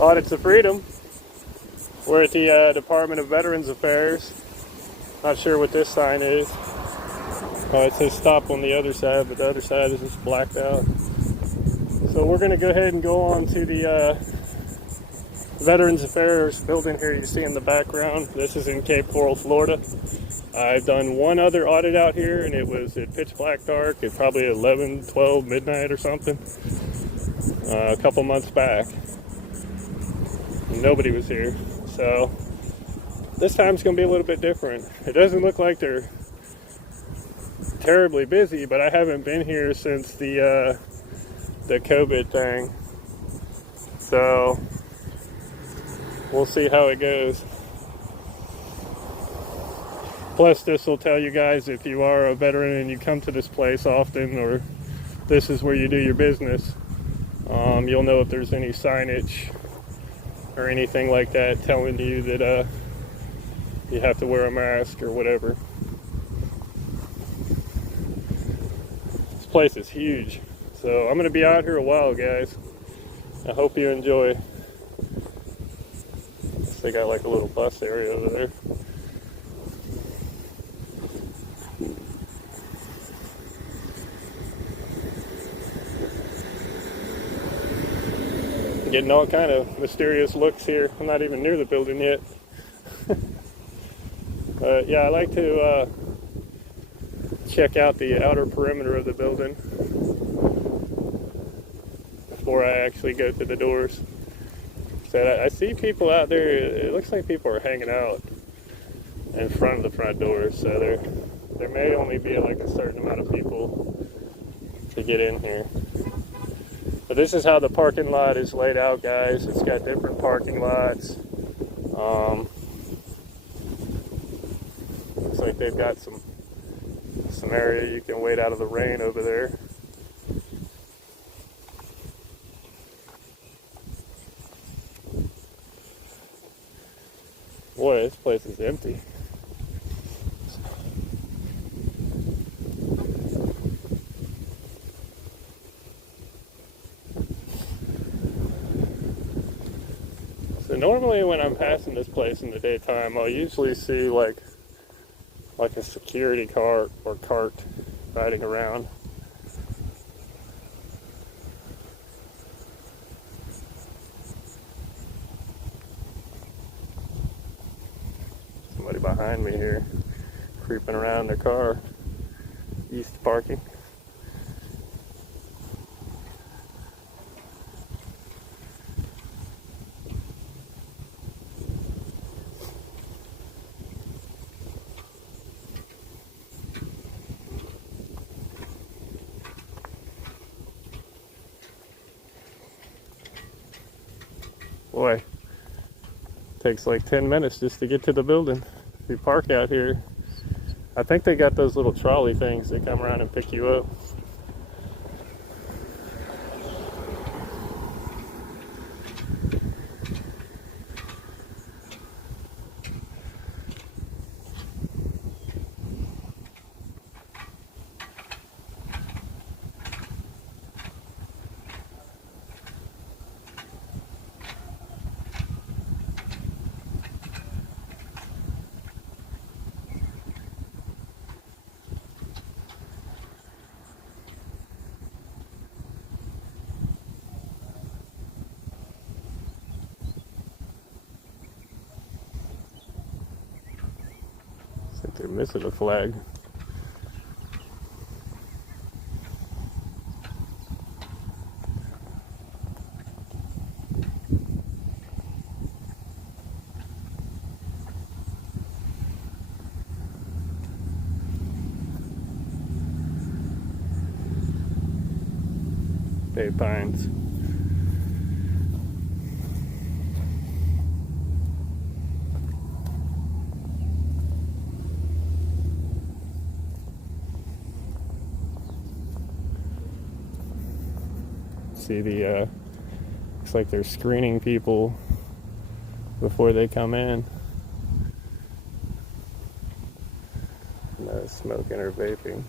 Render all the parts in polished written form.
Audits of Freedom. We're at the Department of Veterans Affairs. Not sure what this sign is. It says stop on the other side, but the other side is just blacked out. So we're going to go ahead and go on to the Veterans Affairs building here you see in the background. This is in Cape Coral, Florida. I've done one other audit out here, and it was at pitch black dark at probably 11, 12, midnight or something, a couple months back. Nobody was here. So this time's going to be a little bit different. It doesn't look like they're terribly busy, but I haven't been here since the COVID thing. So we'll see how it goes. Plus, this will tell you guys if you are a veteran and you come to this place often, or this is where you do your business. You'll know if there's any signage or anything like that telling you that you have to wear a mask or whatever. This place is huge, so I'm going to be out here a while, guys. I hope you enjoy. They got like a little bus area over there. Getting all kind of mysterious looks here. I'm not even near the building yet. But yeah, I like to check out the outer perimeter of the building before I actually go to the doors. So I see people out there. It looks like people are hanging out in front of the front doors. So there may only be like a certain amount of people to get in here. But this is how the parking lot is laid out, guys. It's got different parking lots. Looks like they've got some area you can wait out of the rain over there. Boy, this place is empty. So normally when I'm passing this place in the daytime, I'll usually see like a security car or cart riding around. Somebody behind me here creeping around their car, east parking. Boy, takes like 10 minutes just to get to the building. If you park out here, I think they got those little trolley things that come around and pick you up. I think they're missing a flag. Bay Pines. See the looks like they're screening people before they come in. No smoking or vaping.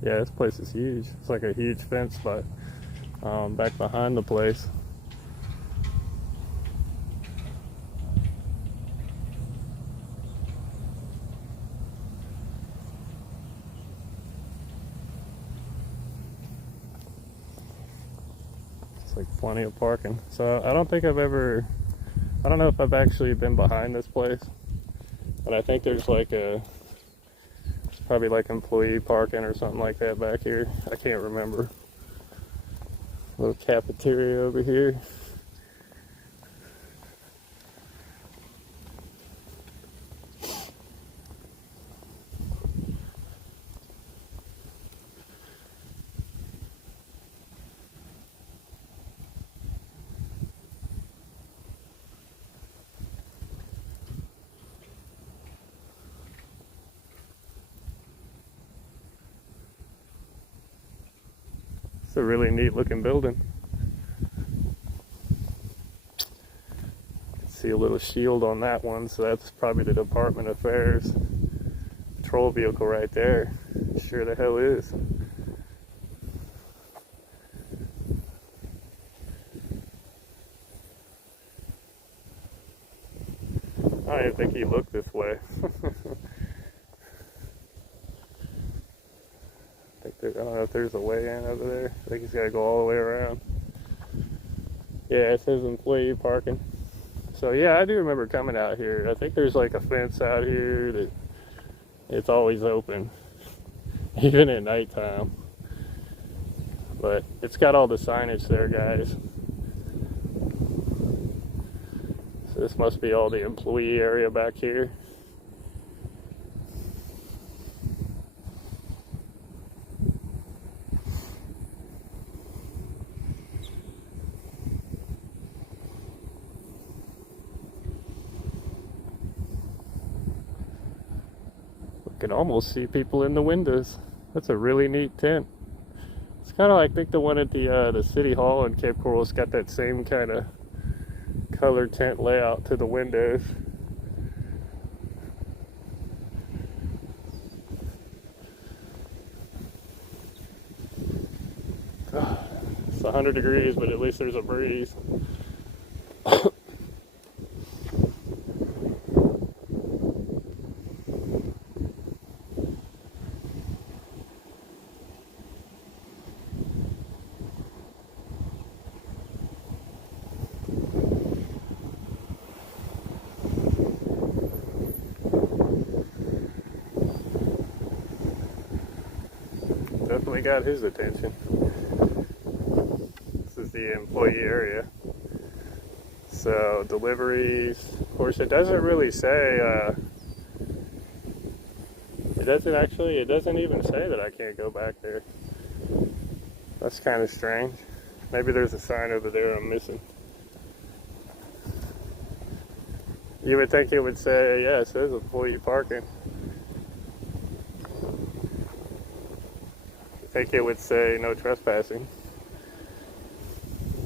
Yeah, this place is huge. It's like a huge fence back behind the place. It's like plenty of parking. So I don't know if I've actually been behind this place, but I think there's it's probably like employee parking or something like that back here. I can't remember. Little cafeteria over here. It's a really neat looking building. See a little shield on that one, so that's probably the Department of Affairs patrol vehicle right there. Sure the hell is. I don't even think he looked this way. I don't know if there's a way in over there. I think he's got to go all the way around. Yeah, it says employee parking. So yeah, I do remember coming out here. I think there's like a fence out here that it's always open, even at nighttime. But it's got all the signage there, guys. So this must be all the employee area back here. Can almost see people in the windows. That's a really neat tent. It's kind of like, I think the one at the city hall in Cape Coral's got that same kind of color tent layout to the windows. It's 100 degrees, but at least there's a breeze. Definitely got his attention. This is the employee area. So deliveries, of course, it doesn't really say, it doesn't even say that I can't go back there. That's kind of strange. Maybe there's a sign over there I'm missing. You would think it would say, yeah, it says employee parking. I think it would say no trespassing.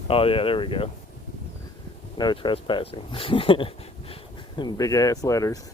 Oh yeah, there we go. No trespassing. In big ass letters.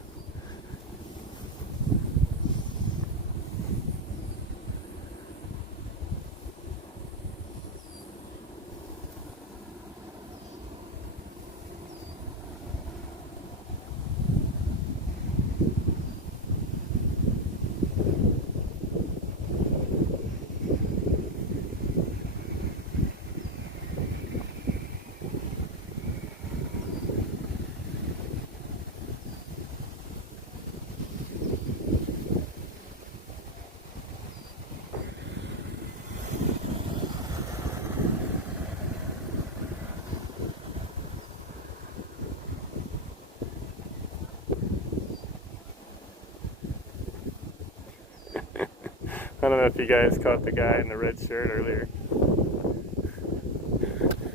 I don't know if you guys caught the guy in the red shirt earlier.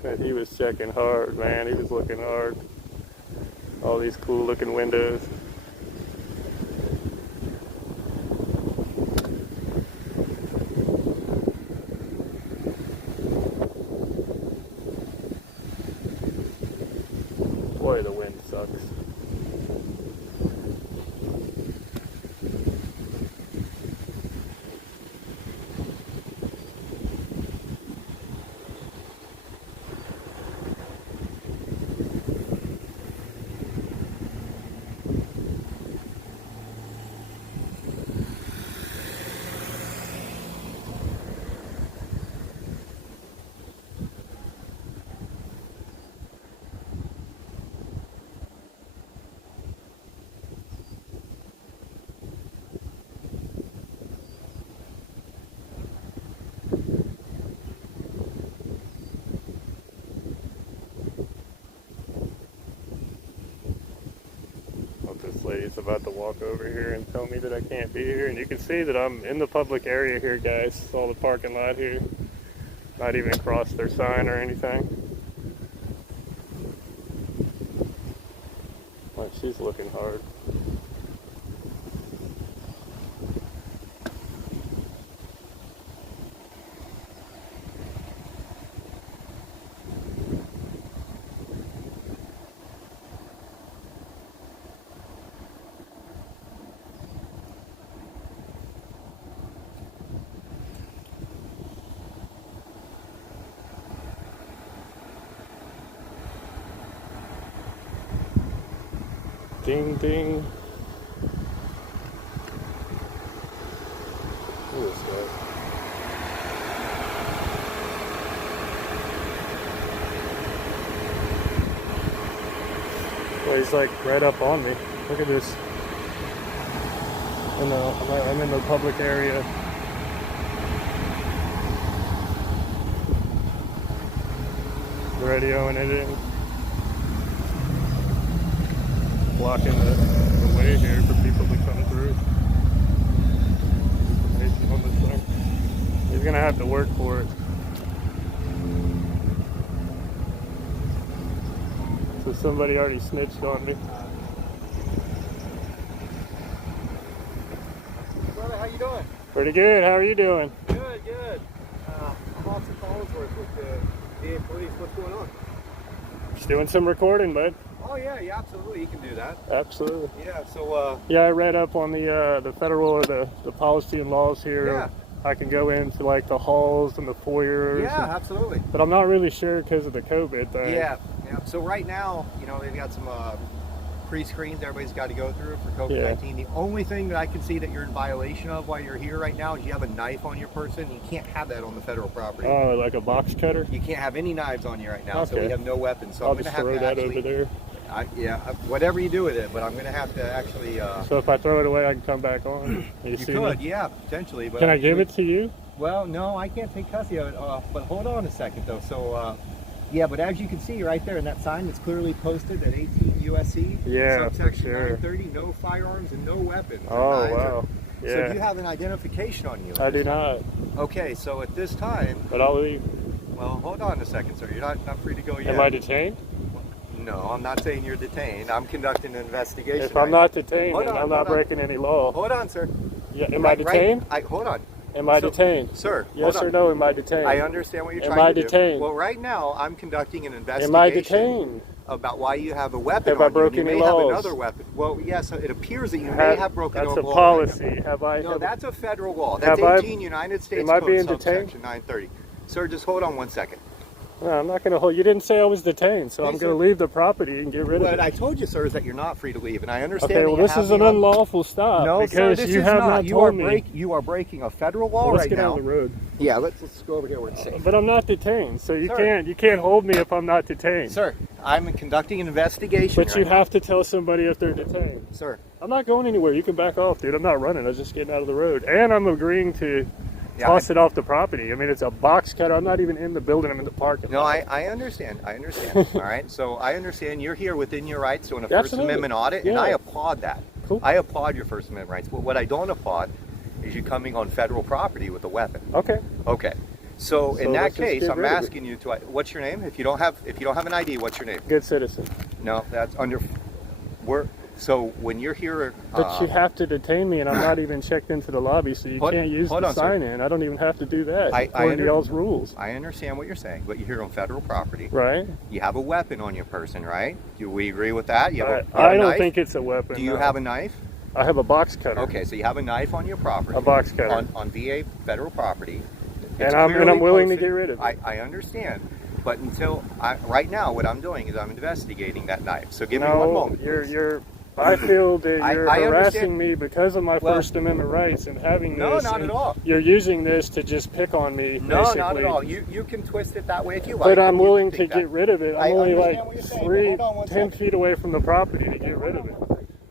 But he was checking hard, man. He was looking hard. All these cool looking windows. Boy, the wind sucks. he's about to walk over here and tell me that I can't be here. And you can see that I'm in the public area here, guys. It's all the parking lot here. Not even crossed their sign or anything. Like, she's looking hard. Ding ding. Who is that? Well, he's like right up on me. Look at this. I know, I'm in the public area. Radioing it in. Blocking the way here for people to come through. On this thing. He's gonna have to work for it. So somebody already snitched on me. Brother, how you doing? Pretty good. How are you doing? Good, good. I'm Officer Collinsworth with the VA Police. What's going on? Just doing some recording, bud. Oh yeah, absolutely. You can do that. Absolutely. Yeah. So. Yeah, I read up on the federal or the policy and laws here. Yeah. I can go into like the halls and the foyers. Yeah, absolutely. But I'm not really sure because of the COVID thing. Yeah. So right now, you know, they've got some pre-screens everybody's got to go through for COVID-19. The only thing that I can see that you're in violation of while you're here right now is you have a knife on your person. You can't have that on the federal property. Oh, like a box cutter? You can't have any knives on you right now, Okay. so we have no weapons. So I'll I'm going just to have throw to that actually, over there. Whatever you do with it, but I'm going to have to actually. So if I throw it away, I can come back on. You could, yeah, potentially. But can I give it to you? Well, no, I can't take custody of it. But hold on a second, though. So, yeah, but as you can see right there in that sign, it's clearly posted at 18 USC, yeah, subsection for sure. 930, no firearms and no weapons. Oh, wow. Yeah. So do you have an identification on you? I do not. Okay, so at this time. But I'll leave. Well, hold on a second, sir. You're not free to go yet. Am I detained? No, I'm not saying you're detained. I'm conducting an investigation. If I'm not detained, then I'm not breaking any law. Hold on, sir. Yeah, am I detained? Hold on. Am I detained? Sir, yes or no, am I detained? I understand what you're trying to do. Am I detained? Well, right now, I'm conducting an investigation. Am I detained? About why you have a weapon have I broken you. You may laws? have another weapon. Well, yes, it appears that you may have broken a law. That's a policy. Have I? No, that's a federal law. That's 18 United States Am I Code, being subsection detained? 930. Sir, just hold on one second. No, I'm not going to hold. You didn't say I was detained, so I'm going to leave the property and get rid of it. But I told you, sir, is that you're not free to leave, and I understand. Okay, well, this is an unlawful stop. No, because sir, this you is have not. told me. You are breaking a federal law Let's right get now. on the road. Yeah, let's go over here where it's safe. But I'm not detained, so you Sir. can't hold me if I'm not detained. Sir, I'm conducting an investigation. But you have to tell somebody if they're detained. Sir, I'm not going anywhere. You can back off, dude. I'm not running. I'm just getting out of the road, and I'm agreeing to toss it off the property. I mean, it's a box cutter. I'm not even in the building. I'm in the parking lot. No, I understand. I understand. All right. So I understand you're here within your rights doing a First Amendment audit, and I applaud that. Cool. I applaud your First Amendment rights. But what I don't applaud is you coming on federal property with a weapon. Okay. Okay. So in that case, I'm asking you to. What's your name? If you don't have an ID, what's your name? Good citizen. No, that's under. So when you're here, but you have to detain me, and I'm not even checked into the lobby, so you can't use the sign-in. I don't even have to do that according to y'all's rules. I understand what you're saying, but you're here on federal property, right? You have a weapon on your person, right? Do we agree with that? You have I don't think it's a weapon. Do you have a knife? I have a box cutter. Okay, so you have a knife on your property. A box cutter on VA federal property, and I'm willing to get rid of it. I understand. But right now, what I'm doing is I'm investigating that knife. So give me one moment. I feel that you're harassing me because of my First Amendment rights and having this. No, not at all. You're using this to just pick on me. No, basically. not at all. You can twist it that way if you like. But I'm willing to get rid of it. I'm only like 10 feet away from the property to get rid of it.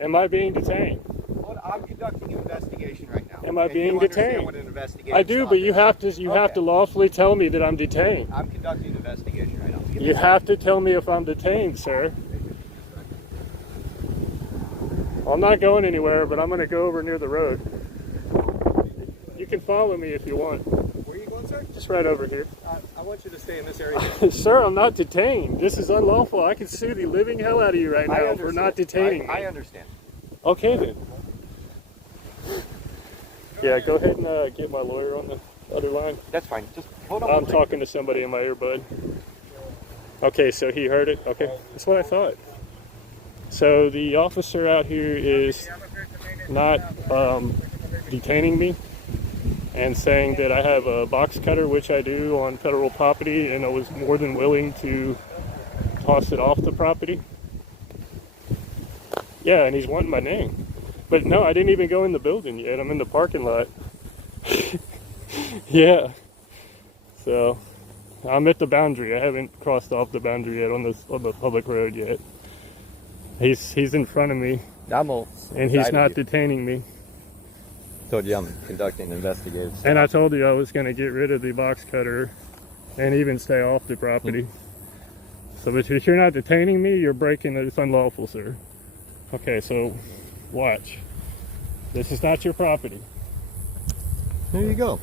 Am I being detained? I'm conducting an investigation right now. Am I being detained? What an investigation I do, but you have to lawfully tell me that I'm detained. I'm conducting an investigation right now. You have to tell me if I'm detained, sir. I'm not going anywhere, but I'm going to go over near the road. You can follow me if you want. Where are you going, sir? Just right over here. I want you to stay in this area. Sir, I'm not detained. This is unlawful. I can sue the living hell out of you right now for not detaining me. I understand. Okay, then. Yeah, go ahead and get my lawyer on the other line. That's fine. Just hold on. I'm talking to somebody in my earbud. Okay, so he heard it? Okay, that's what I thought. So the officer out here is not detaining me and saying that I have a box cutter, which I do on federal property, and I was more than willing to toss it off the property. Yeah, and he's wanting my name. But no, I didn't even go in the building yet. I'm in the parking lot. Yeah. So I'm at the boundary. I haven't crossed off the boundary yet on the public road yet. He's in front of me, and he's not detaining me. Told you I'm conducting an investigation. And I told you I was going to get rid of the box cutter and even stay off the property. So if you're not detaining me, you're breaking it. It's unlawful, sir. Okay, so watch. This is not your property. There you go.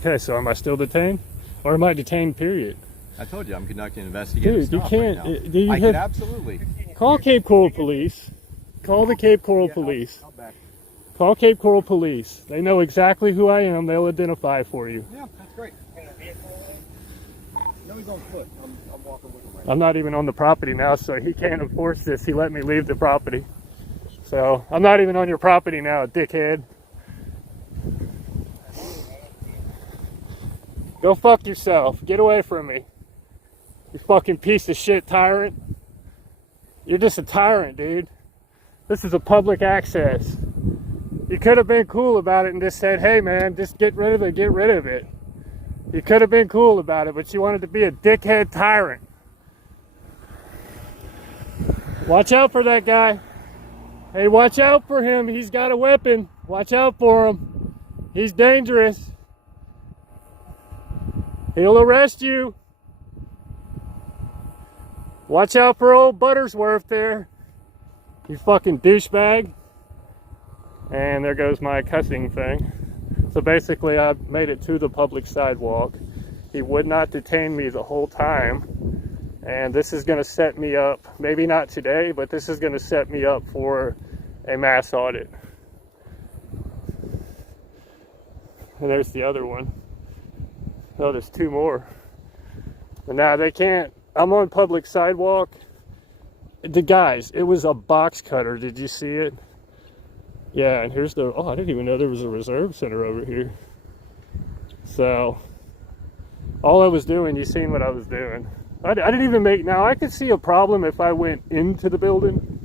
Okay, so am I still detained? Or am I detained, period? I told you I'm conducting an investigation. Dude, you can't. Right do you I have, can absolutely. Call Cape Coral Police. Call the Cape Coral Police. I'll back. Call Cape Coral Police. They know exactly who I am. They'll identify for you. Yeah, that's great. No, he's on foot. I'm walking with him right I'm not even on the property now, so he can't enforce this. He let me leave the property. So I'm not even on your property now, dickhead. Go fuck yourself. Get away from me. You fucking piece of shit tyrant. You're just a tyrant, dude. This is a public access. You could have been cool about it and just said, hey man, just get rid of it, get rid of it. You could have been cool about it, but you wanted to be a dickhead tyrant. Watch out for that guy. Hey, watch out for him. He's got a weapon. Watch out for him. He's dangerous. He'll arrest you. Watch out for old Buttersworth there. You fucking douchebag. And there goes my cussing thing. So basically I made it to the public sidewalk. He would not detain me the whole time. And this is going to set me up, maybe not today, but this is going to set me up for a mass audit. And there's the other one. Oh, there's two more. But now they can't. I'm on public sidewalk. The guys, it was a box cutter. Did you see it? Yeah, and here's the, oh, I didn't even know there was a reserve center over here. So, all I was doing, you seen what I was doing. I didn't even make, now I could see a problem if I went into the building.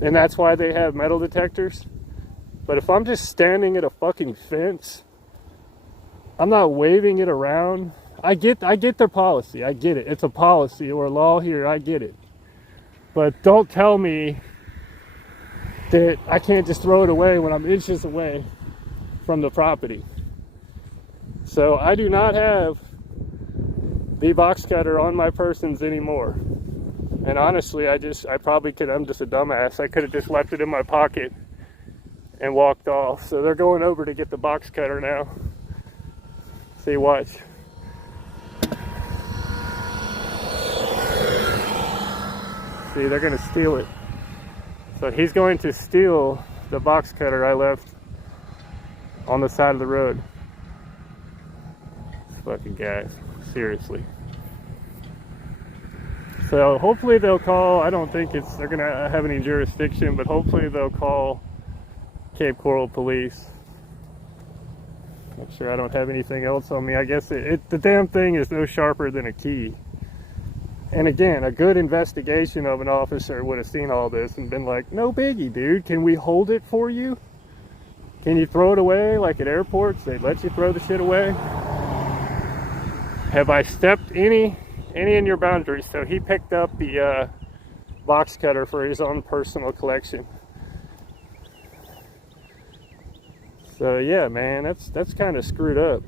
And that's why they have metal detectors. But if I'm just standing at a fucking fence, I'm not waving it around. I get their policy. I get it. It's a policy or a law here. I get it. But don't tell me that I can't just throw it away when I'm inches away from the property. So I do not have the box cutter on my persons anymore. And honestly, I probably could, I'm just a dumbass. I could have just left it in my pocket and walked off. So they're going over to get the box cutter now. See, watch. See, they're gonna steal it. So he's going to steal the box cutter I left on the side of the road. Fucking guys, seriously. So hopefully they'll call, I don't think they're gonna have any jurisdiction, but hopefully they'll call Cape Coral Police. Make sure I don't have anything else on me. I guess the damn thing is no sharper than a key. And again, a good investigation of an officer would have seen all this and been like, no biggie, dude. Can we hold it for you? Can you throw it away like at airports? They let you throw the shit away. Have I stepped any in your boundaries? So he picked up the box cutter for his own personal collection. So yeah, man, that's kind of screwed up.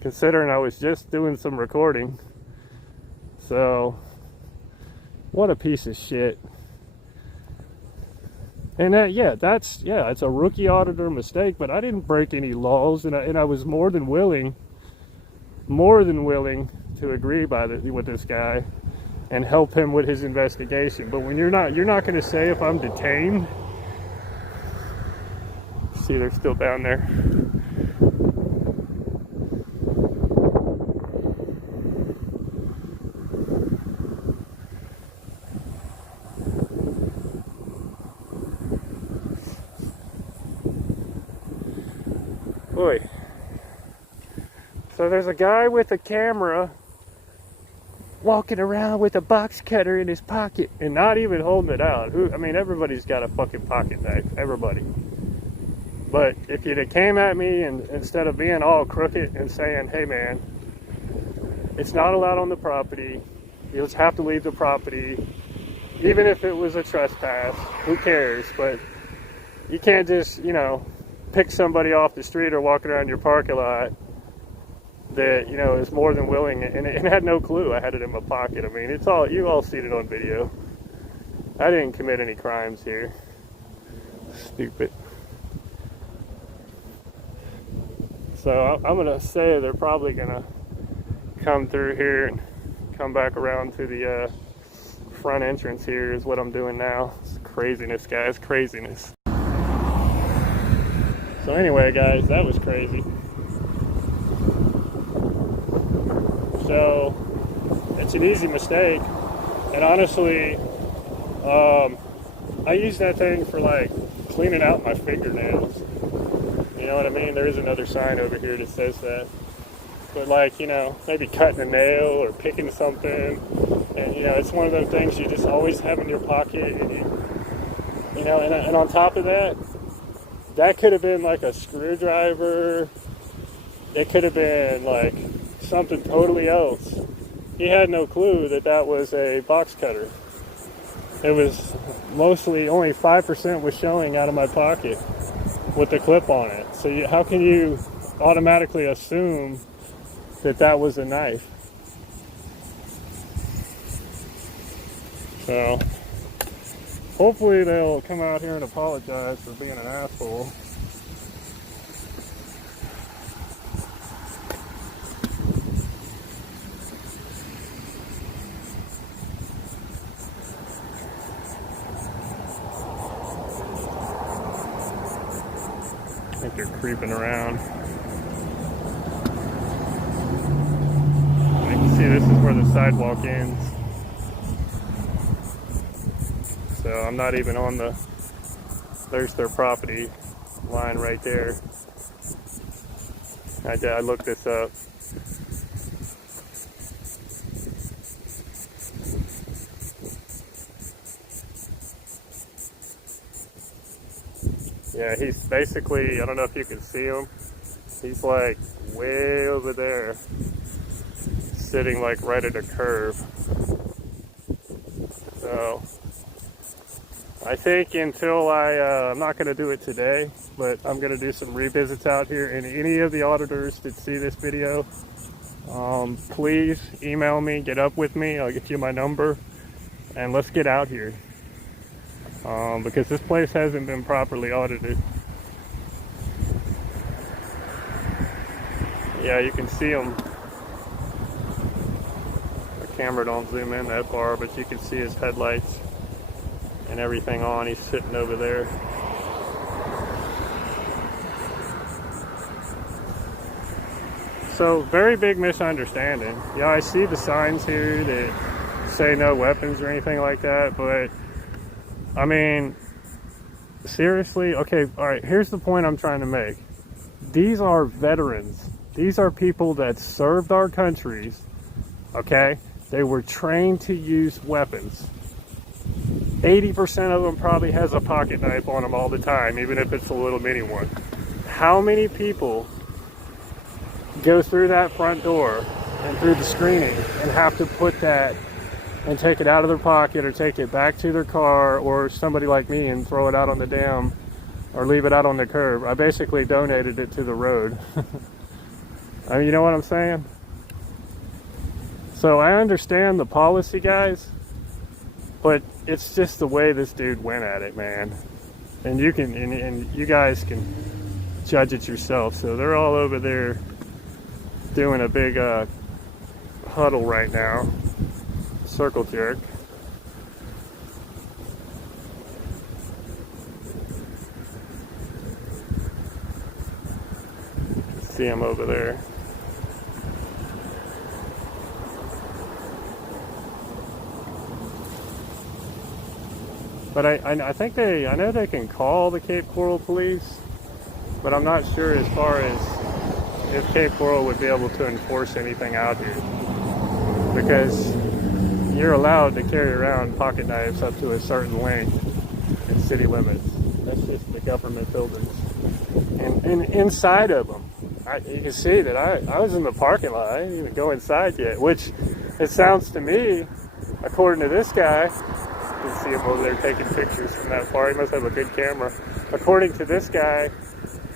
Considering I was just doing some recording. So What a piece of shit. And it's a rookie auditor mistake, but I didn't break any laws, and I was more than willing to agree with this guy and help him with his investigation. But when you're not going to say if I'm detained. See, they're still down there. Boy. So there's a guy with a camera walking around with a box cutter in his pocket and not even holding it out. I mean, everybody's got a fucking pocket knife. Everybody. But if you'd have came at me and instead of being all crooked and saying, hey man, it's not allowed on the property, you just have to leave the property, even if it was a trespass, who cares? But you can't just, you know, pick somebody off the street or walk around your parking lot that, you know, is more than willing and had no clue I had it in my pocket. I mean, it's all, you all seen it on video. I didn't commit any crimes here. Stupid. So I'm gonna say they're probably gonna come through here and come back around to the front entrance here is what I'm doing now. It's craziness, guys, craziness. So anyway, guys, that was crazy. So it's an easy mistake, and honestly, I use that thing for like cleaning out my fingernails. You know what I mean? There is another sign over here that says that. But like, you know, maybe cutting a nail or picking something, and you know, it's one of those things you just always have in your pocket, and you know, and on top of that, that could have been like a screwdriver. It could have been like something totally else. He had no clue that that was a box cutter. It was mostly, only 5% was showing out of my pocket with the clip on it. So how can you automatically assume that that was a knife? So hopefully they'll come out here and apologize for being an asshole. I think they're creeping around. You can see this is where the sidewalk ends. So I'm not even on the, there's their property line right there. I looked this up. Yeah, he's basically, I don't know if you can see him, he's like way over there, sitting like right at a curve. So I think until I'm not going to do it today, but I'm going to do some revisits out here, and any of the auditors that see this video, please email me, get up with me, I'll get you my number, and let's get out here. Because this place hasn't been properly audited. Yeah, you can see him. The camera don't zoom in that far, but you can see his headlights and everything on. He's sitting over there. So, very big misunderstanding. Yeah, I see the signs here that say no weapons or anything like that, but I mean, seriously? Okay, alright, here's the point I'm trying to make. These are veterans. These are people that served our countries, okay? They were trained to use weapons. 80% of them probably has a pocket knife on them all the time, even if it's a little mini one. How many people go through that front door and through the screening and have to put that and take it out of their pocket or take it back to their car, or somebody like me and throw it out on the dam or leave it out on the curb? I basically donated it to the road. I mean, you know what I'm saying? So I understand the policy, guys, But it's just the way this dude went at it, man. And you can, and you guys can judge it yourself. So they're all over there doing a big huddle right now, circle jerk. See him over there. But I think I know they can call the Cape Coral police, but I'm not sure as far as if Cape Coral would be able to enforce anything out here. Because you're allowed to carry around pocket knives up to a certain length in city limits. That's just the government buildings. And inside of them, you can see that I was in the parking lot. I didn't even go inside yet, which it sounds to me, according to this guy, you can see him over there taking pictures from that far. He must have a good camera. According to this guy,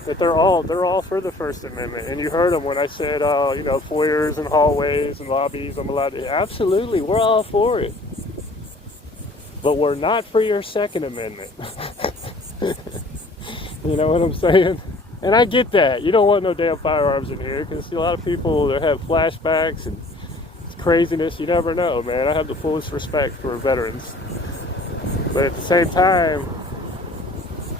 that they're all for the First Amendment. And you heard him when I said, you know, foyers and hallways and lobbies, I'm allowed to. Absolutely, we're all for it. But we're not for your Second Amendment. You know what I'm saying? And I get that. You don't want no damn firearms in here because a lot of people that have flashbacks and craziness. You never know, man. I have the fullest respect for veterans. But at the same time,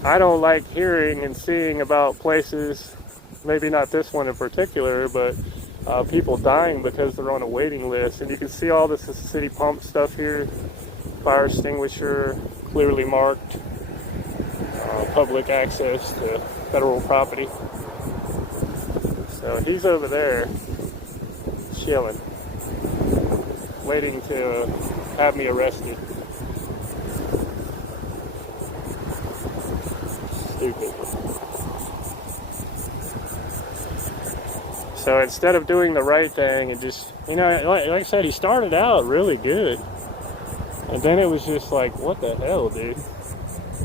I don't like hearing and seeing about places, maybe not this one in particular, but people dying because they're on a waiting list. And you can see all this city pump stuff here. Fire extinguisher, clearly marked. Public access to federal property. So he's over there chilling, waiting to have me arrested. Stupid. So instead of doing the right thing and just, you know, like I said, he started out really good. And then it was just like, what the hell, dude?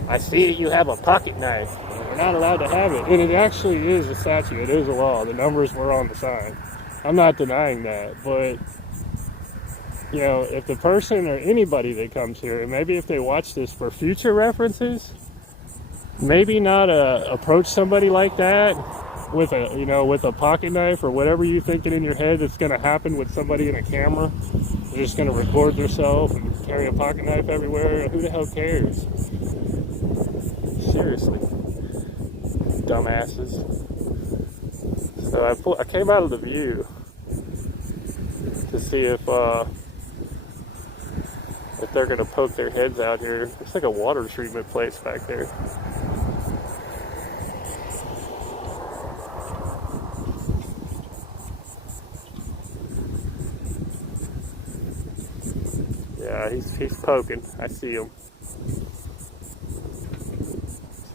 I see you have a pocket knife. You're not allowed to have it. And it actually is a statute. It is a law. The numbers were on the sign. I'm not denying that. But, you know, if the person or anybody that comes here, and maybe if they watch this for future references, maybe not approach somebody like that with a, you know, with a pocket knife or whatever you're thinking in your head that's going to happen with somebody in a camera. They're just going to record themselves and carry a pocket knife everywhere. Who the hell cares? Seriously. Dumbasses. So I came out of the view to see if they're going to poke their heads out here. It's like a water treatment place back there. Yeah, he's poking. I see him.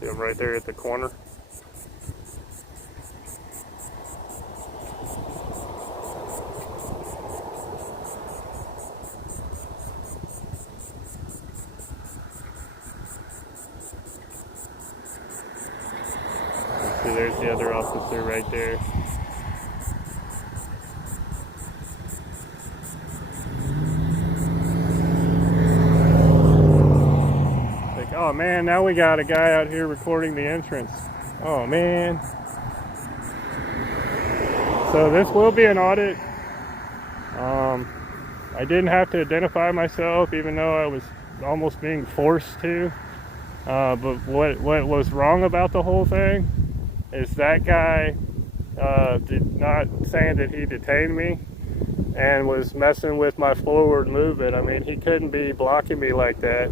See him right there at the corner. See, there's the other officer right there. Oh man, now we got a guy out here recording the entrance. Oh man. So this will be an audit. I didn't have to identify myself, even though I was almost being forced to. But what was wrong about the whole thing is that guy did not saying that he detained me and was messing with my forward movement. I mean, he couldn't be blocking me like that.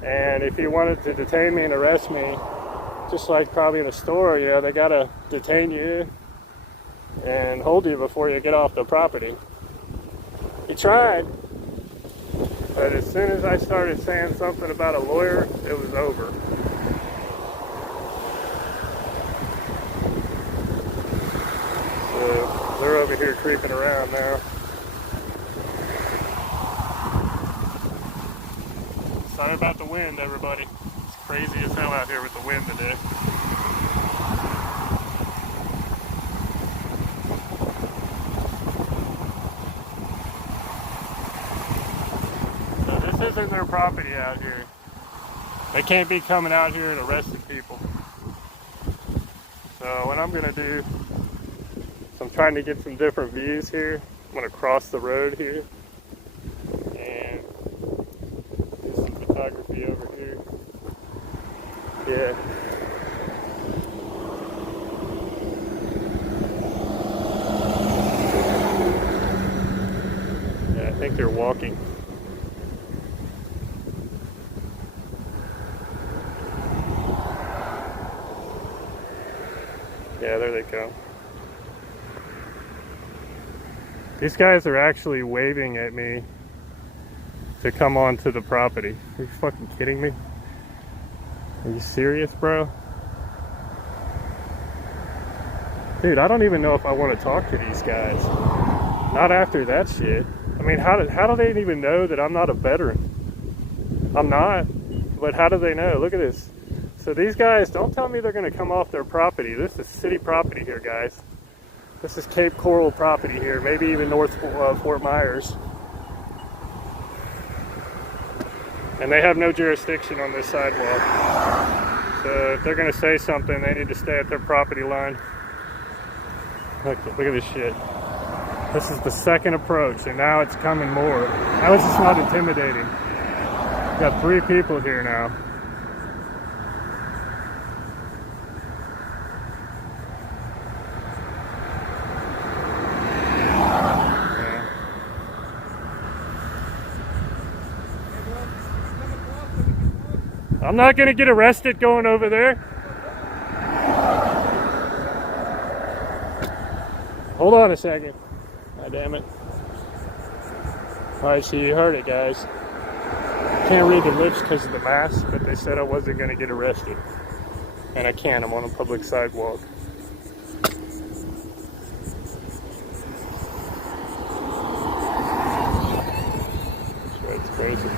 And if he wanted to detain me and arrest me, just like probably in a store, you know, they gotta detain you and hold you before you get off the property. He tried, but as soon as I started saying something about a lawyer, it was over. So they're over here creeping around now. Sorry about the wind, everybody. It's crazy as hell out here with the wind today. So this is within their property out here. They can't be coming out here and arresting people. So what I'm gonna do is I'm trying to get some different views here. I'm gonna cross the road here and do some photography over here. Yeah. Yeah, I think they're walking. Yeah, there they go. These guys are actually waving at me to come onto the property. Are you fucking kidding me? Are you serious, bro? Dude, I don't even know if I want to talk to these guys. Not after that shit. I mean, how do they even know that I'm not a veteran? I'm not, but how do they know? Look at this. So these guys, don't tell me they're going to come off their property. This is city property here, guys. This is Cape Coral property here, maybe even North Fort Myers. And they have no jurisdiction on this sidewalk. So if they're going to say something, they need to stay at their property line. Look at this shit. This is the second approach, and now it's coming more. Now it's just not intimidating. Got 3 people here now. I'm not gonna get arrested going over there. Hold on a second. God damn it. Alright, so you heard it, guys. Can't read the lips because of the mask, but they said I wasn't gonna get arrested. And I can't, I'm on a public sidewalk. That's crazy.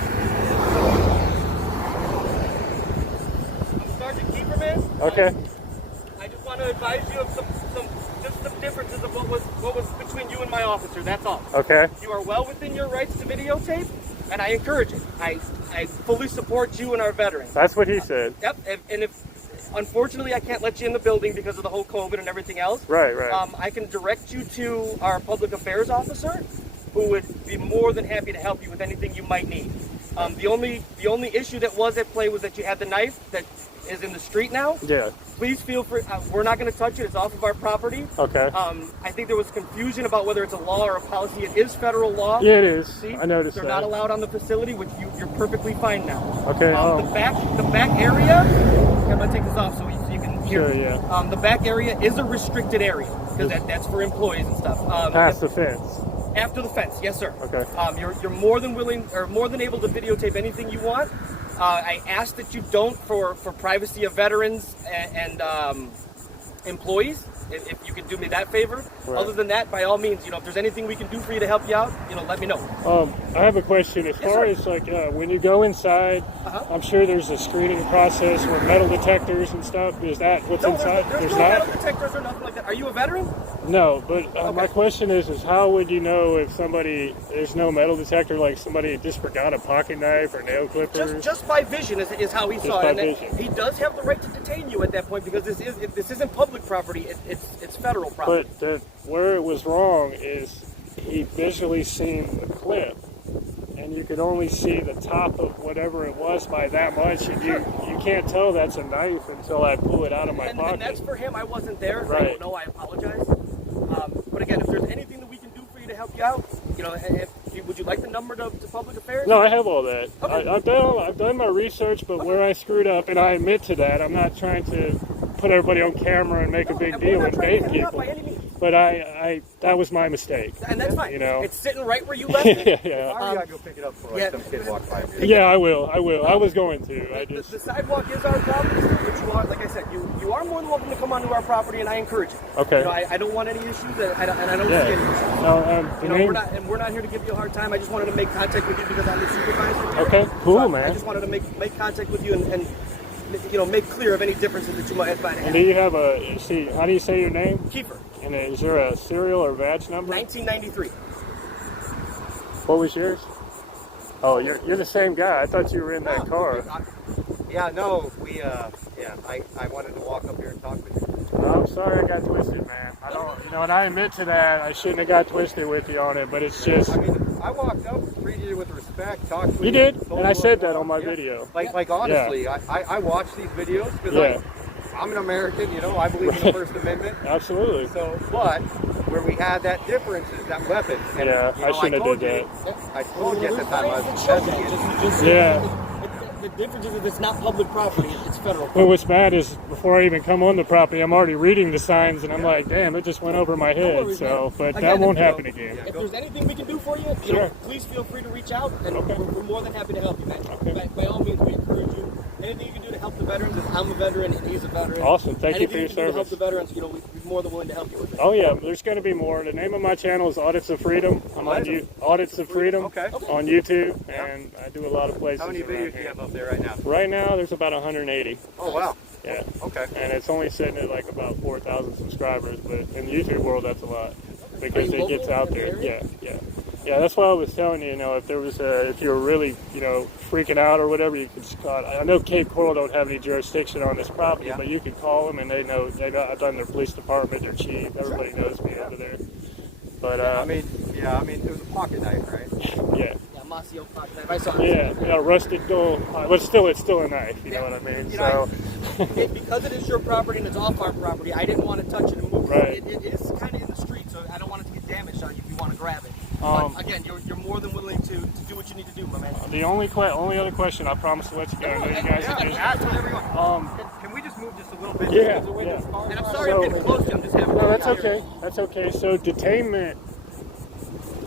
Okay. I just want to advise you of some differences of what was between you and my officer. That's all. Okay. You are well within your rights to videotape, and I encourage it. I fully support you and our veterans. That's what he said. Yep. And if unfortunately I can't let you in the building because of the whole COVID and everything else. Right. I can direct you to our public affairs officer, who would be more than happy to help you with anything you might need. The only issue that was at play was that you had the knife that is in the street now. Yeah. Please feel free. We're not going to touch it. It's off of our property. Okay. I think there was confusion about whether it's a law or a policy. It is federal law. Yeah, it is. See? I noticed They're that. not allowed on the facility, which you're perfectly fine now. Okay. The back area. I'm going to take this off so you can hear. Sure, yeah. The back area is a restricted area because that's for employees and stuff. Past the fence. After the fence, yes, sir. Okay. You're more than willing or more than able to videotape anything you want. I ask that you don't for privacy of veterans and employees. If you can do me that favor. Right. Other than that, by all means, if there's anything we can do for you to help you out, let me know. I have a question. As far as when you go inside, I'm sure there's a screening process where metal detectors and stuff. Is that what's inside? There's no metal detectors or nothing like that. Are you a veteran? No, but my question is how would you know if there's no metal detector, like somebody just forgot a pocket knife or nail clippers? Just by vision is how he saw it. And he does have the right to detain you at that point because this isn't public property. It's federal property. But where it was wrong is he visually seen the clip, and you could only see the top of whatever it was by that much, and you can't tell that's a knife until I pull it out of my pocket. And that's for him. I wasn't there. Right. I don't know. I apologize. But again, if there's anything that we can do for you to help you out, would you like the number to public affairs? No, I have all that. Okay. I've done my research, but where I screwed up, and I admit to that, I'm not trying to put everybody on camera and make a big deal and bait people. But that was my mistake. And that's fine. It's sitting right where you left it. Yeah. I gotta go pick it up for some kid walk by. Yeah, I will. I was going to. The sidewalk is our property, but you are, like I said, you are more than welcome to come onto our property, and I encourage it. Okay. I don't want any issues, and I don't see any issues. No, we're not here to give you a hard time. I just wanted to make contact with you because I'm the supervisor here. Okay, cool, so man. I just wanted to make contact with you and make clear of any differences that you might have. And do you have how do you say your name? Kiefer. And is there a serial or badge number? 1993. What was yours? Oh, you're the same guy. I thought you were in that car. Yeah, no, I wanted to walk up here and talk with you. I'm sorry I got twisted, man. I don't, and I admit to that. I shouldn't have got twisted with you on it, but it's just. I mean, I walked up, treated you with respect, talked with you. You did, told and I you said what that on wrong. my Yeah. video. Like honestly, I watch these videos because I'm an American, I believe in the First Amendment. Absolutely. So, but where we had that difference is that weapon. And, Yeah, I shouldn't have did that. I told you at the time I was investigating. Yeah. The difference is that it's not public property; it's federal property. Well, what's bad is before I even come on the property, I'm already reading the signs, and I'm like, damn, it just went over my head. worries, So, but Again, that won't if, happen again. If there's anything we can do for you, Sure. please feel free to reach out, and Okay. we're more than happy to help you, man. Okay. By all means, we encourage you. Anything you can do to help the veterans, as I'm a veteran and he's a veteran. Awesome. Thank you for Anything your can do to help service. the veterans, we're more than willing to help you with it. Oh yeah, there's going to be more. The name of my channel is Audits of Freedom. I'm on Audits of Freedom on YouTube, and I do a lot of places. How many around videos do here. you have up there right now? Right now, there's about 180. Oh wow. Yeah. Okay. And it's only sitting at like about 4,000 subscribers, but in the YouTube world, that's a lot because it gets out there. Yeah. That's why I was telling you. If there was if you were really, freaking out or whatever, you could call. I know Cape Coral don't have any jurisdiction on this property, but you could call them and they know. I've done their police department, their chief. Everybody knows me over there. But I mean, it was a pocket knife, right? Yeah. Masio pocket knife. I saw it. Yeah, rusted dull, but it's still a knife. You know what I mean? So. Because it is your property and it's off our property, I didn't want to touch it and move Right. it. It is kind of in the street, so I don't want it to get damaged on you if you want to grab it. Um, But again, you're more than willing to do what you need to do, my man. The only other question, I promise to let you go. I know you guys are busy. Ask whatever you want. Can we just move just a little bit? Yeah. And I'm sorry I'm getting close to him. Just have No, that's okay. That's okay. So detainment,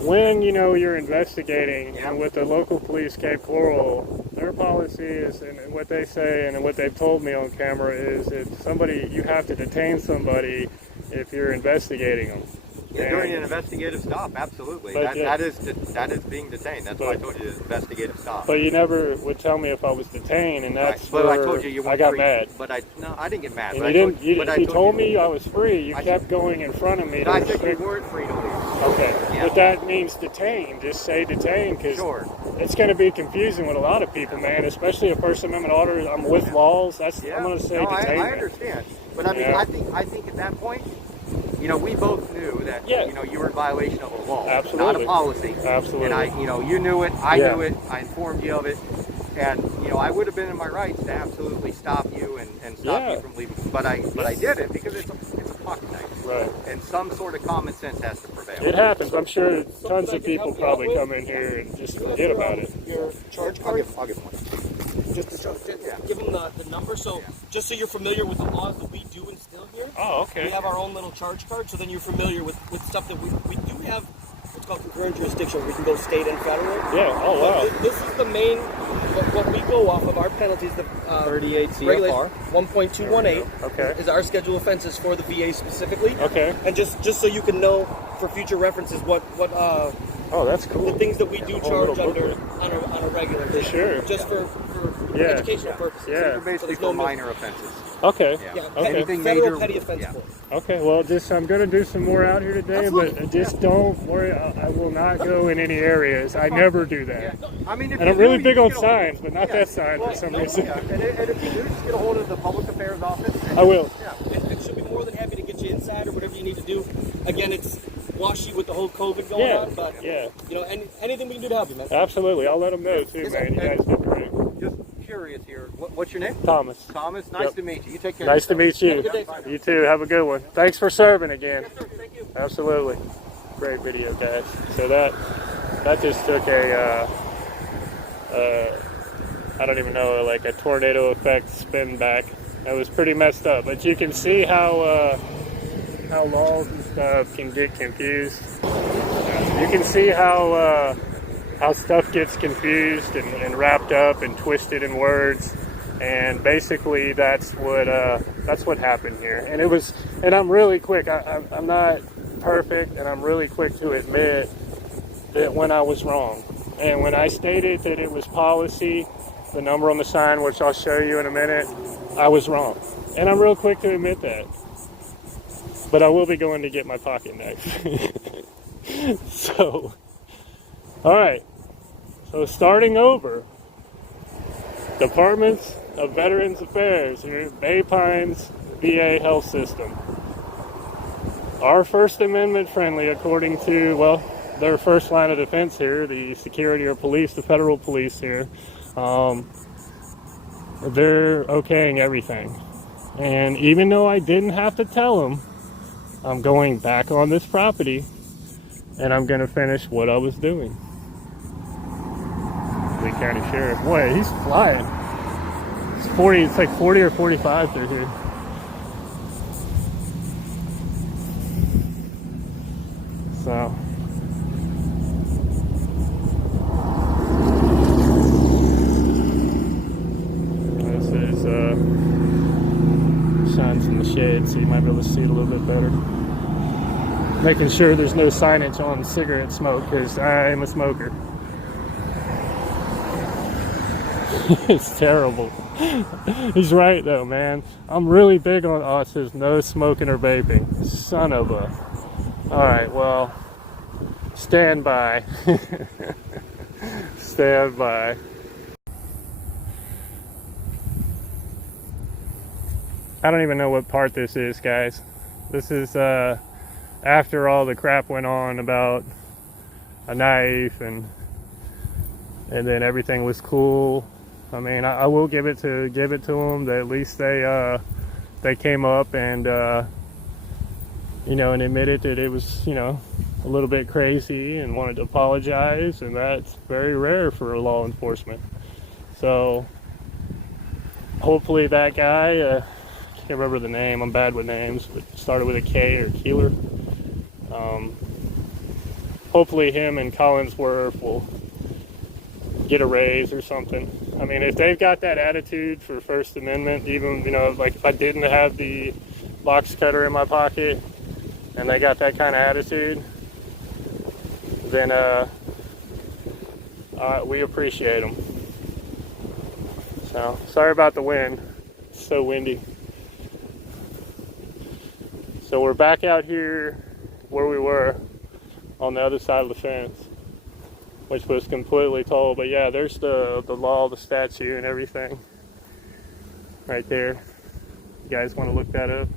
when you're investigating, and with the local police, Cape Coral, their policy is, and what they say, and what they've told me on camera is, that you have to detain somebody if you're investigating them. Yeah, during an investigative stop, absolutely. But That is being detained. That's why I told you the investigative stop. But you never would tell me if I was detained, and that's But where I told you I got free. mad. But I didn't get mad. And but you told me I was free. You kept going in front of me. But I said you weren't free to leave. Okay, Yeah. but that means detained. Just say detained, because it's going to be confusing with a lot of people, man. Especially a First Amendment auditor. I'm with laws. I'm going to say detained. I understand. But I mean, I think at that point, we both knew that you were in violation of a law, not a policy. Absolutely. And you knew it. I knew it. I informed you of it. And I would have been in my rights to absolutely stop you and stop you from leaving. But I didn't, because it's a pocket knife. Right. And some sort of common sense has to prevail. It happens. I'm sure tons of people probably come in here and just forget about it. Your charge card. I'll give one. Just give them the number. So just so you're familiar with the laws that we do instill here. Oh, okay. We have our own little charge card, so then you're familiar with stuff that we do have. What's called concurrent jurisdiction. We can go state and federal. Yeah. Oh, wow. But this is the main. What we go off of our penalties. The 38 CFR 1.218. Okay. Is our schedule of offenses for the VA specifically. Okay. And just so you can know for future references what Oh, that's cool. the things that we do charge under booklet. on a regular For basis. sure. Just for educational purposes. Yeah. They're basically for minor offenses. Okay. Yeah. Okay. Anything Federal major. petty offense. Okay, well, I'm going to do some more out here today, but just don't worry. I will not go in any areas. I never do that. I mean, And I'm really big on signs, but not that sign for some reason. Yeah. And if you do, just get a hold of the Public Affairs Office. I will. Yeah. And should be more than happy to get you inside or whatever you need to do. Again, it's washy with the whole COVID going on, but anything we can do to help you, man. Absolutely. I'll let them know too, man. You guys did great. Just curious here. What's your name? Thomas. Thomas. Nice to meet you. You take care. Nice to meet you. Have a good day, sir. You too. Have a good one. Thanks for serving again. Yes, sir. Thank you. Absolutely. Great video, guys. So that just took I don't even know, like a tornado effect spin back. That was pretty messed up. But you can see how laws and stuff can get confused. You can see how stuff gets confused and wrapped up and twisted in words. And basically that's what happened here. And I'm really quick. I'm not perfect, and I'm really quick to admit that when I was wrong. And when I stated that it was policy, the number on the sign, which I'll show you in a minute, I was wrong. And I'm real quick to admit that. But I will be going to get my pocket knife. So, all right. So starting over, Department of Veterans Affairs here at Bay Pines VA Health System. Our First Amendment friendly, according to, well, their first line of defense here, the security or police, the federal police here. They're okaying everything. And even though I didn't have to tell them, I'm going back on this property and I'm going to finish what I was doing. Lee County Sheriff. Boy, he's flying. It's like 40 or 45 through here. So. This is, shines in the shade so you might be able to see it a little bit better. Making sure there's no signage on cigarette smoke because I am a smoker. It's terrible. He's right though, man. I'm really big on, oh, it says no smoking or vaping. Son of a. Alright, well, stand by. Stand by. I don't even know what part this is, guys. This is after all the crap went on about a knife and then everything was cool. I mean, I will give it to them that at least they came up and you know, and admitted that it was, you know, a little bit crazy and wanted to apologize, and that's very rare for law enforcement. So hopefully that guy, I can't remember the name, I'm bad with names, but started with a K or Keeler. Hopefully him and Collinsworth will get a raise or something. I mean, if they've got that attitude for First Amendment, even, you know, like if I didn't have the box cutter in my pocket and they got that kind of attitude, then we appreciate them. So, sorry about the wind. It's so windy. So we're back out here where we were on the other side of the fence, which was completely told. But yeah, there's the law, the statue, and everything right there. You guys want to look that up?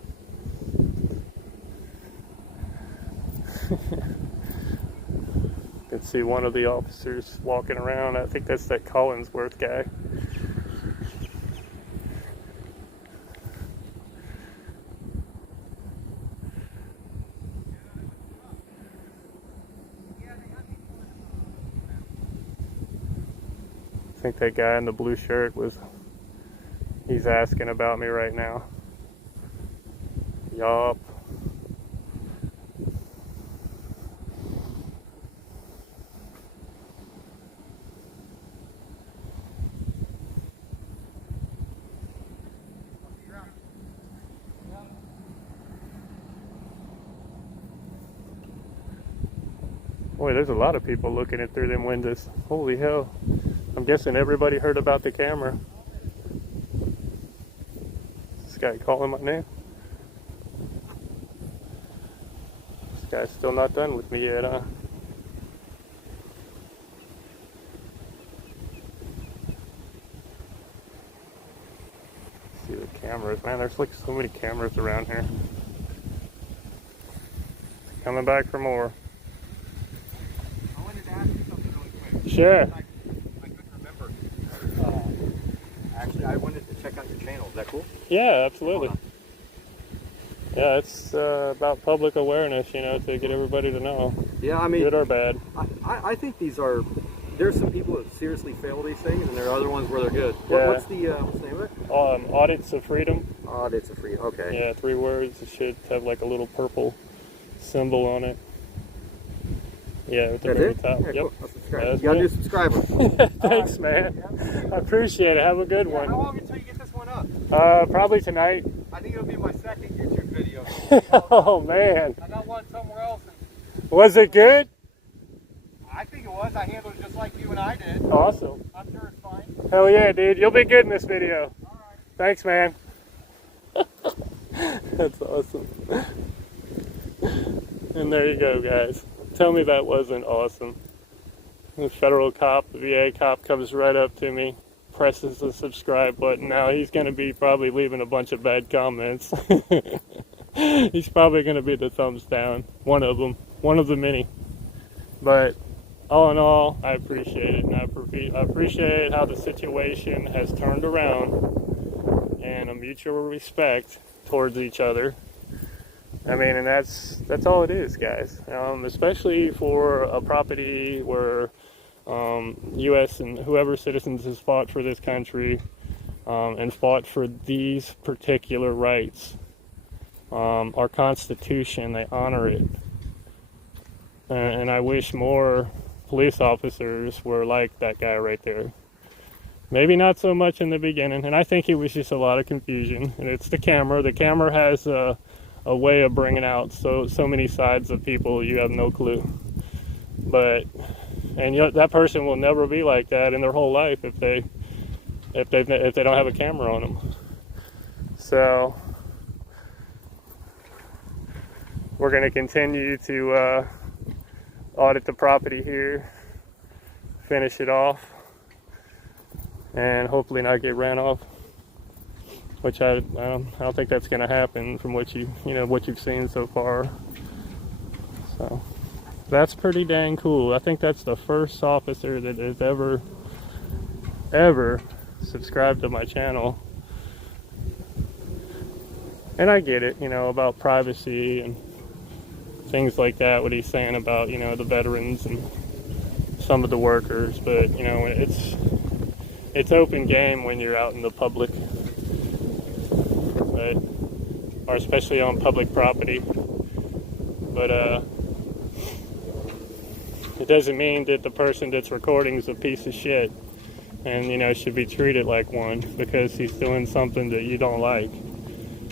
You can see one of the officers walking around. I think that's that Collinsworth guy. I think that guy in the blue shirt he's asking about me right now. Yup. Boy, there's a lot of people looking at through them windows. Holy hell. I'm guessing everybody heard about the camera. This guy calling my name. This guy's still not done with me yet, huh? See the cameras. Man, there's like so many cameras around here. Coming back for more. I wanted to ask you something really quick. Sure. I couldn't remember. Actually, I wanted to check out your channel. Is that cool? Yeah, absolutely. Yeah, it's about public awareness, you know, to get everybody to know. Yeah, I mean, good or bad. I think these are. There's some people that seriously fail these things, and there are other ones where they're good. Yeah. What's the name of it? Audits of Freedom. Audits of Freedom. Okay. Yeah, 3 words. It should have like a little purple symbol on it. Yeah, at the very top. Okay, Yep. cool. I'll subscribe. Yeah, You got a new subscriber. Thanks, man. I appreciate it. Have a good one. How long until you get this one up? Probably tonight. I think it'll be my second YouTube video. Oh man. I got one somewhere else. Was it good? I think it was. I handled it just like you and I did. Awesome. I'm sure it's fine. Hell yeah, dude. You'll be good in this video. All right. Thanks, man. That's awesome. And there you go, guys. Tell me that wasn't awesome. The federal cop, the VA cop comes right up to me, presses the subscribe button. Now he's going to be probably leaving a bunch of bad comments. He's probably going to be the thumbs down. One of them. One of the many. But all in all, I appreciate it. And I appreciate how the situation has turned around and a mutual respect towards each other. I mean, and that's all it is, guys. Especially for a property where U.S. and whoever citizens has fought for this country and fought for these particular rights. Our Constitution, they honor it. And I wish more police officers were like that guy right there. Maybe not so much in the beginning, and I think it was just a lot of confusion. And it's the camera. The camera has a way of bringing out so many sides of people you have no clue. But that person will never be like that in their whole life if they don't have a camera on them. So we're going to continue to audit the property here, finish it off, and hopefully not get ran off. Which I don't think that's going to happen from what you've seen so far. So that's pretty dang cool. I think that's the first officer that has ever subscribed to my channel. And I get it, about privacy and things like that, what he's saying about, the veterans and some of the workers, but, it's open game when you're out in the public, right? Or especially on public property. But, it doesn't mean that the person that's recording is a piece of shit and, should be treated like one because he's doing something that you don't like.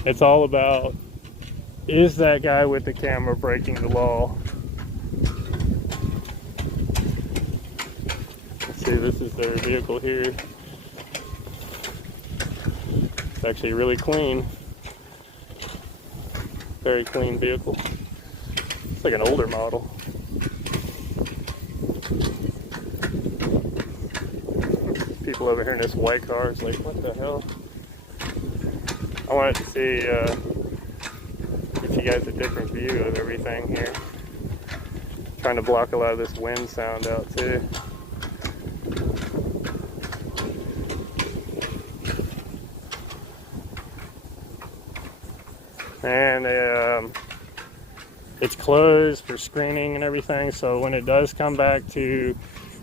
It's all about, is that guy with the camera breaking the law? Let's see, this is their vehicle here. It's actually really clean. Very clean vehicle. It's like an older model. People over here in this white car is like, what the hell? I wanted to see give you guys a different view of everything here. Trying to block a lot of this wind sound out too. And it's closed for screening and everything, so when it does come back to,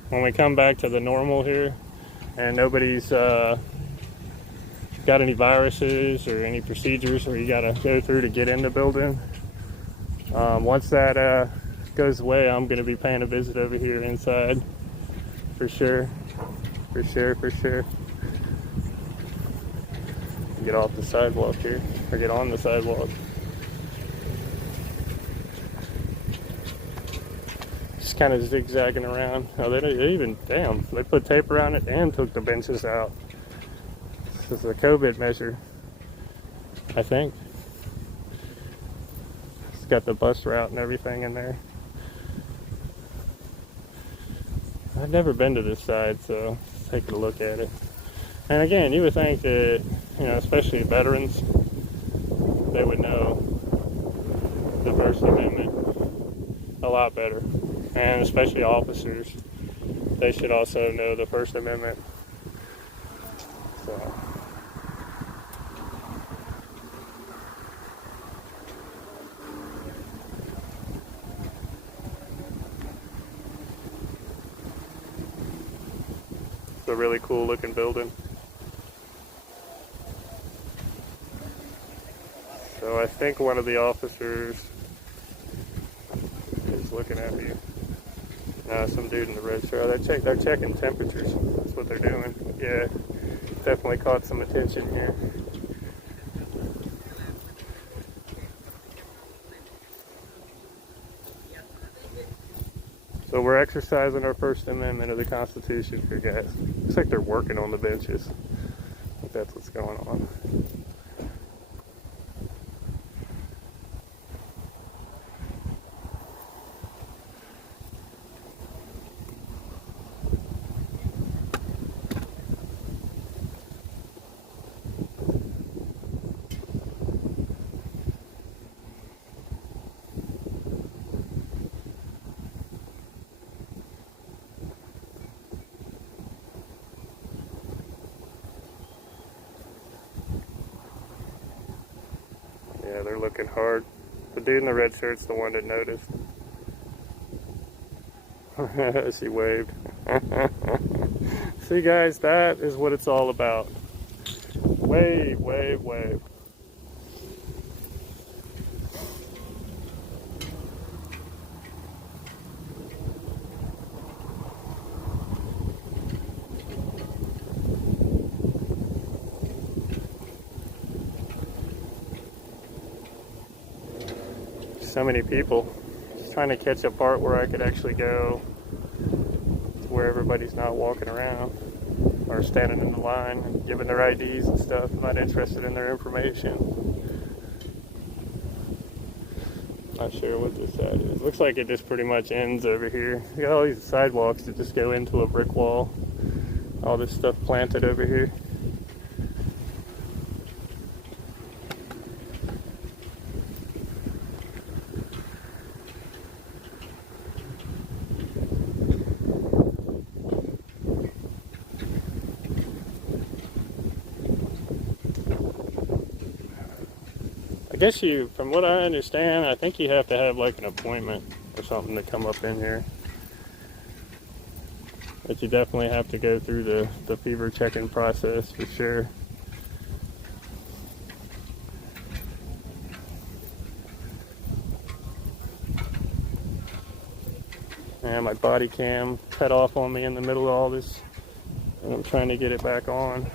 when we come back to the normal here, and nobody's got any viruses or any procedures where you gotta go through to get in the building, once that goes away, I'm gonna be paying a visit over here inside, for sure. Get off the sidewalk here, or get on the sidewalk. Just kind of zigzagging around. Oh, they even, damn, they put tape around it and took the benches out. This is a COVID measure, I think. It's got the bus route and everything in there. I've never been to this side, so let's take a look at it. And again, you would think that, especially veterans, they would know the First Amendment a lot better. And especially officers, they should also know the First Amendment. So. It's a really cool looking building. So I think one of the officers is looking at me. Some dude in the red shirt. They're checking temperatures. That's what they're doing. Yeah, definitely caught some attention here. So we're exercising our First Amendment of the Constitution here, guys. Looks like they're working on the benches. I think that's what's going on. Yeah, they're looking hard. The dude in the red shirt's the one that noticed. She waved. See, guys, that is what it's all about. Wave, wave, wave. So many people. Just trying to catch a part where I could actually go to where everybody's not walking around or standing in the line and giving their IDs and stuff. I'm not interested in their information. Not sure what this side is. Looks like it just pretty much ends over here. You got all these sidewalks that just go into a brick wall. All this stuff planted over here. I guess you, from what I understand, I think you have to have like an appointment or something to come up in here. But you definitely have to go through the fever checking process for sure. And my body cam cut off on me in the middle of all this, and I'm trying to get it back on.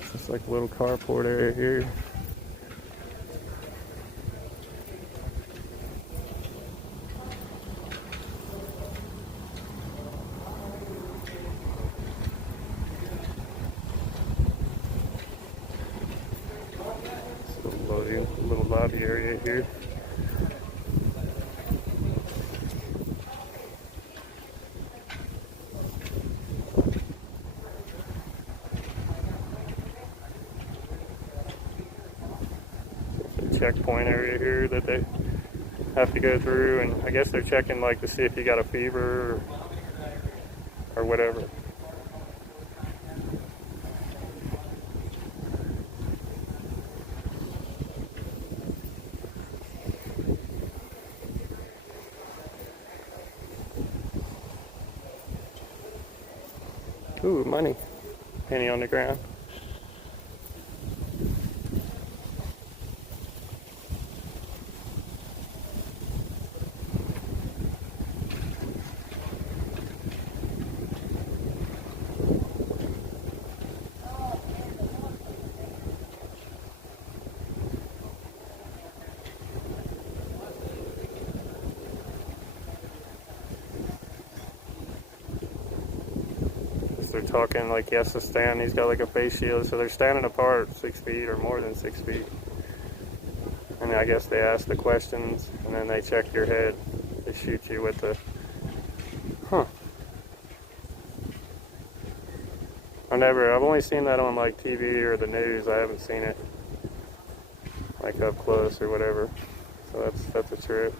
It's just like a little carport area here. Little lobby area here. It's a checkpoint area here that they have to go through, and I guess they're checking like to see if you got a fever or whatever. Ooh, money. Penny on the ground. They're talking like he has to stand. He's got like a face shield, so they're standing apart 6 feet or more than 6 feet. And I guess they ask the questions, and then they check your head. They shoot you with the. I've only seen that on like TV or the news. I haven't seen it like up close or whatever. So that's a trip.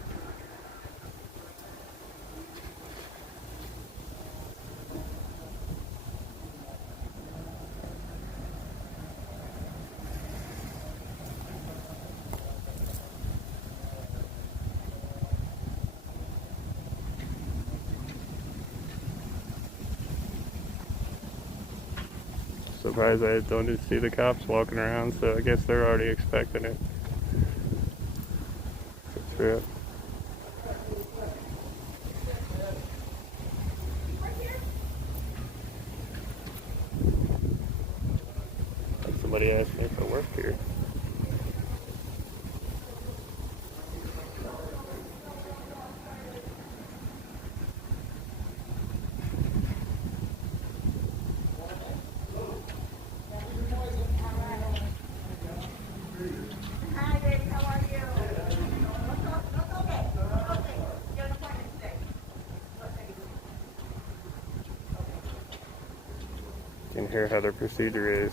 Surprised I don't see the cops walking around, so I guess they're already expecting it. It's a trip. Somebody asked me if I work here. Can hear how their procedure is.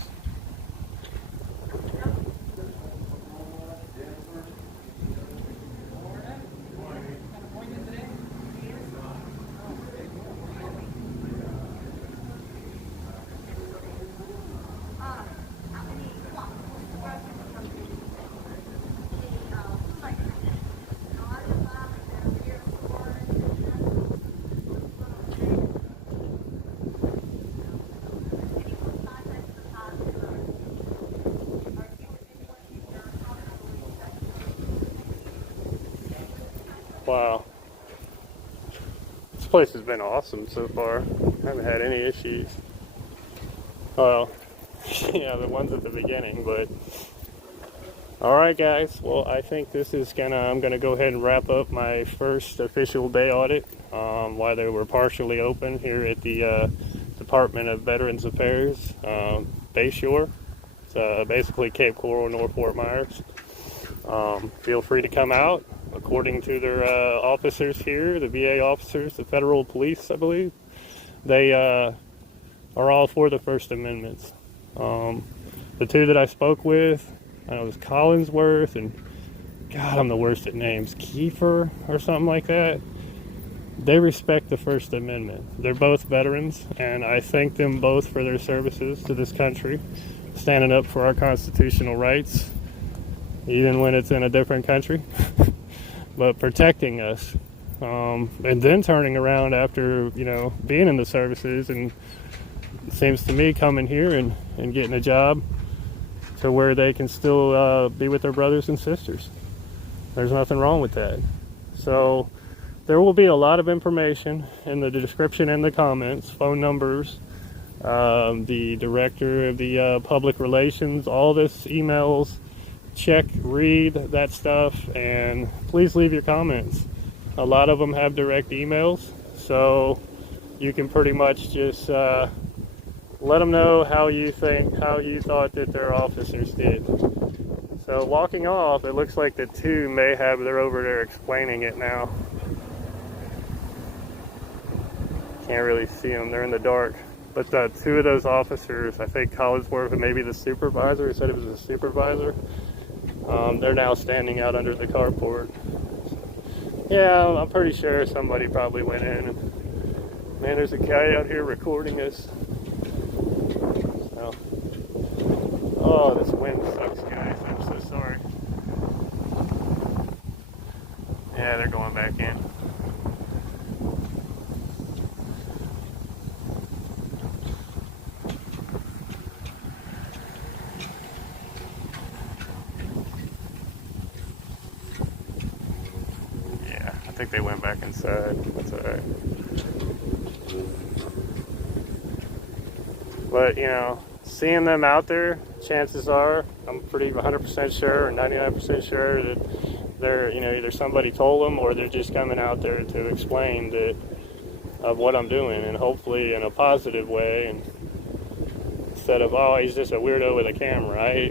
Wow. This place has been awesome so far. I haven't had any issues. Well, yeah, the ones at the beginning, but alright guys, well I think this is I'm gonna go ahead and wrap up my first official day audit while they were partially open here at the Department of Veterans Affairs Bay Shore. It's basically Cape Coral, North Fort Myers. Feel free to come out. According to their officers here, the VA officers, the federal police, I believe, they are all for the First Amendments. The two that I spoke with, I know it was Collinsworth and, God, I'm the worst at names, Kiefer or something like that. They respect the First Amendment. They're both veterans, and I thank them both for their services to this country, standing up for our constitutional rights, even when it's in a different country, but protecting us. And then turning around after, being in the services, and it seems to me coming here and getting a job to where they can still be with their brothers and sisters. There's nothing wrong with that. So there will be a lot of information in the description and the comments, phone numbers, the director of the public relations, all this, emails. Check, read that stuff, and please leave your comments. A lot of them have direct emails, so you can pretty much just let them know how you thought that their officers did. So walking off, it looks like the two they're over there explaining it now. Can't really see them, they're in the dark. But two of those officers, I think Collinsworth and maybe the supervisor, he said it was a supervisor, they're now standing out under the carport. Yeah, I'm pretty sure somebody probably went in. And, man, there's a guy out here recording us. So, oh, this wind sucks, guys. I'm so sorry. Yeah, they're going back in. I think they went back inside. That's alright. But, seeing them out there, chances are, I'm pretty 100% sure, or 99% sure that they're, either somebody told them or they're just coming out there to explain of what I'm doing, and hopefully in a positive way, and instead of, oh, he's just a weirdo with a camera.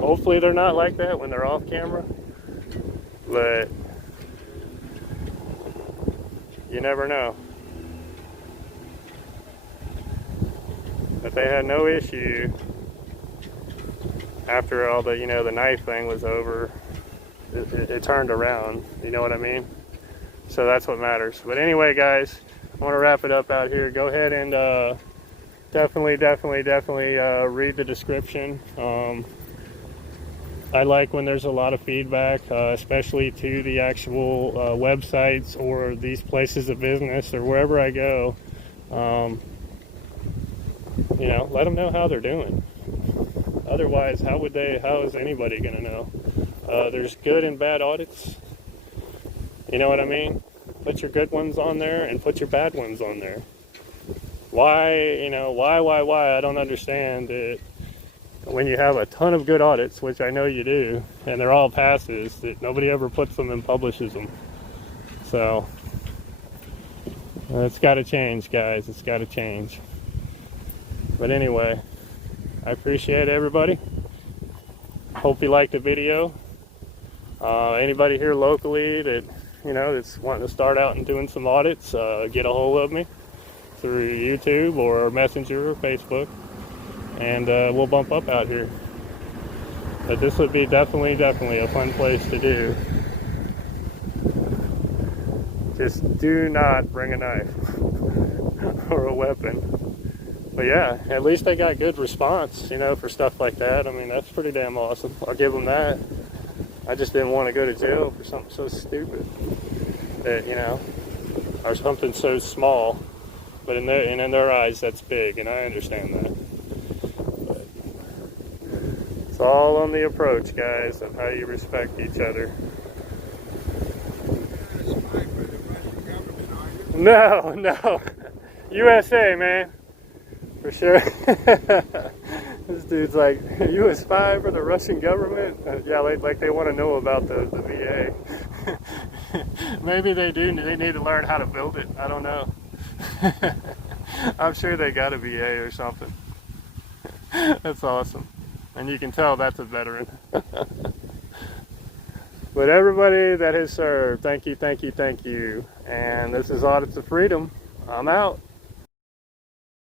Hopefully they're not like that when they're off camera, but you never know. But they had no issue after all the, the knife thing was over. It turned around, you know what I mean? So that's what matters. But anyway, guys, I want to wrap it up out here. Go ahead and definitely read the description. I like when there's a lot of feedback, especially to the actual websites or these places of business or wherever I go. Let them know how they're doing. Otherwise, how is anybody going to know? There's good and bad audits. You know what I mean? Put your good ones on there and put your bad ones on there. Why? Why? I don't understand it. When you have a ton of good audits, which I know you do, and they're all passes, that nobody ever puts them and publishes them. So, it's got to change, guys. It's got to change. But anyway, I appreciate everybody. Hope you liked the video. Anybody here locally that, that's wanting to start out and doing some audits, get a hold of me through YouTube or Messenger or Facebook. And we'll bump up out here. But this would be definitely a fun place to do. Just do not bring a knife or a weapon. But yeah, at least they got good response, for stuff like that. I mean, that's pretty damn awesome. I'll give them that. I just didn't want to go to jail for something so stupid that, or something so small. But in their eyes, that's big, and I understand that. It's all on the approach, guys, of how you respect each other. No. USA, man. For sure. This dude's like, US 5 for the Russian government? Yeah, like they want to know about the VA. Maybe they do. They need to learn how to build it. I don't know. I'm sure they got a VA or something. That's awesome. And you can tell that's a veteran. But everybody that has served, thank you. And this is Audits of Freedom. I'm out.